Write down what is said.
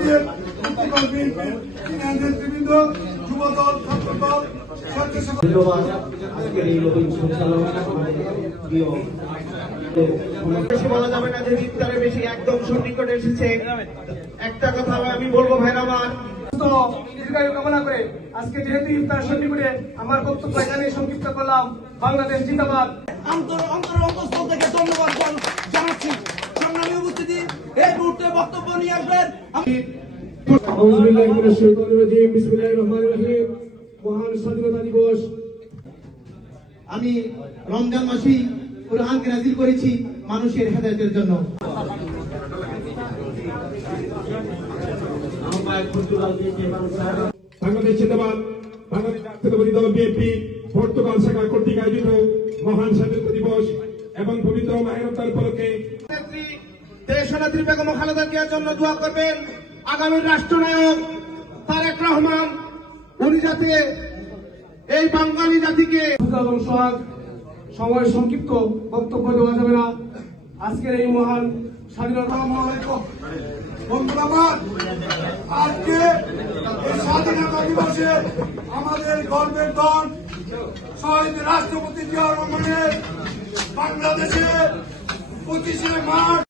জাতীয় মুক্তিদল বিএনপির নেতৃবৃন্দ, যুবদল, ছাত্রদল, ধন্যবাদ। আজকের এই নতুন সঞ্চালক বলা যাবে না যে ইফতারে বেশি একদম সন্নিকটে এসেছে। একটা কথা আমি বলবো ভাইরা আমার, দীর্ঘায়ু কামনা করে আজকে যেহেতু ইফতার সন্নিকটে আমার বক্তব্য এখানে সংক্ষিপ্ত করলাম। বাংলাদেশ জিন্দাবাদ। অন্তঃস্থল থেকে ধন্যবাদ জানাচ্ছি। সম্মানীয় উপস্থিতি, এই মুহূর্তে বক্তব্য নিয়ে আসবেন মহান স্বাধীনতা দিবস। আমি রমজান মাসেই কোরআনকে নাযিল করেছি মানুষের হেদায়েতের জন্য। বাংলাদেশ জিন্দাবাদ। বাংলাদেশ জাতীয়তাবাদী দল বিএনপি পর্তুগাল শাখা কর্তৃক আয়োজিত মহান স্বাধীনতা দিবস এবং পবিত্র মাহে রমজান উপলক্ষে দেশনেত্রী বেগম খালেদা জিয়ার জন্য দোয়া করবেন। আগামী রাষ্ট্রনায়ক তারেক রহমান উনি যাতে এই বাঙালি জাতিকে এবং সোহাগ সময় সংক্ষিপ্ত বক্তব্য দেওয়া যাবে না। আজকের এই মহান স্বাধীনতা বন্ধুরা, আজকে এই স্বাধীনতা দিবসে আমাদের গর্বের দল শহীদ রাষ্ট্রপতি জিয়া রহমানের বাংলাদেশে 25শে মার্চ